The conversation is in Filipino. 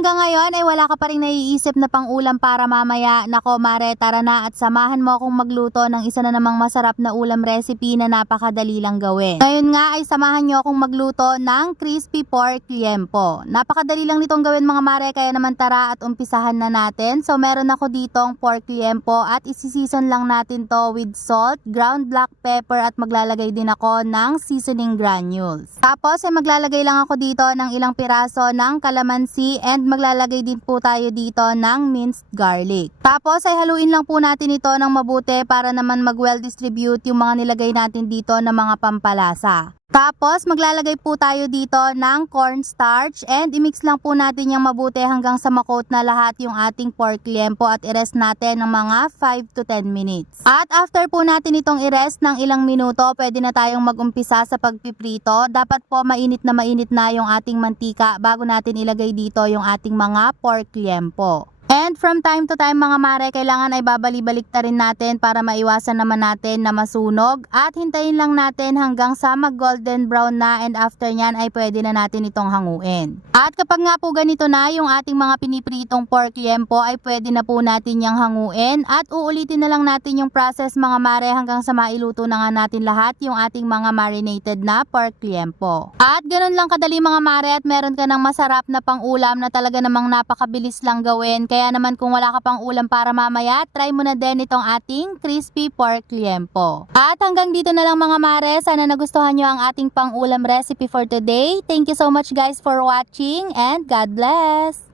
hanggang ngayon ay wala ka pa rin naiisip na pang-ulam para mamaya, nako mare, tara na at samahan mo akong magluto ng isa na namang masarap na ulam recipe na napakadali lang gawin. Ngayon nga ay samahan nyo akong magluto ng crispy pork liempo. Napakadali lang nitong gawin mga mare, kaya naman tara at umpisahan na natin. So meron ako ditong pork liempo at isisison lang natin to with salt, ground black pepper at maglalagay din ako ng seasoning granules. Tapos ay maglalagay lang ako dito ng ilang piraso ng kalamansi and maglalagay din po tayo dito ng minced garlic. Tapos ay haluin lang po natin ito ng mabuti para naman mag-well distribute yung mga nilagay natin dito na mga pampalasa. Tapos maglalagay po tayo dito ng cornstarch and i-mix lang po natin yung mabuti hanggang sa makot na lahat yung ating pork liempo at i-rest natin ng mga 5 to 10 minutes. At after po natin itong i-rest ng ilang minuto, pwede na tayong mag-umpisa sa pagpiprito. Dapat po mainit na yung ating mantika bago natin ilagay dito yung ating mga pork liempo. And from time to time mga mare, kailangan ay babali-balik ta rin natin para maiwasan naman natin na masunog at hintayin lang natin hanggang sa mag golden brown na and after nyan ay pwede na natin itong hanguin. At kapag nga po ganito na yung ating mga pinipritong pork liempo ay pwede na po natin yung hanguin at uulitin na lang natin yung process mga mare hanggang sa mailuto na nga natin lahat yung ating mga marinated na pork liempo. At ganun lang kadali mga mare at meron ka ng masarap na pang-ulam na talaga namang napakabilis lang gawin. Kaya naman kung wala ka pang ulam para mamaya, try mo na din itong ating crispy pork liempo. At hanggang dito na lang mga mare, sana nagustuhan nyo ang ating pang ulam recipe for today. Thank you so much guys for watching and God bless!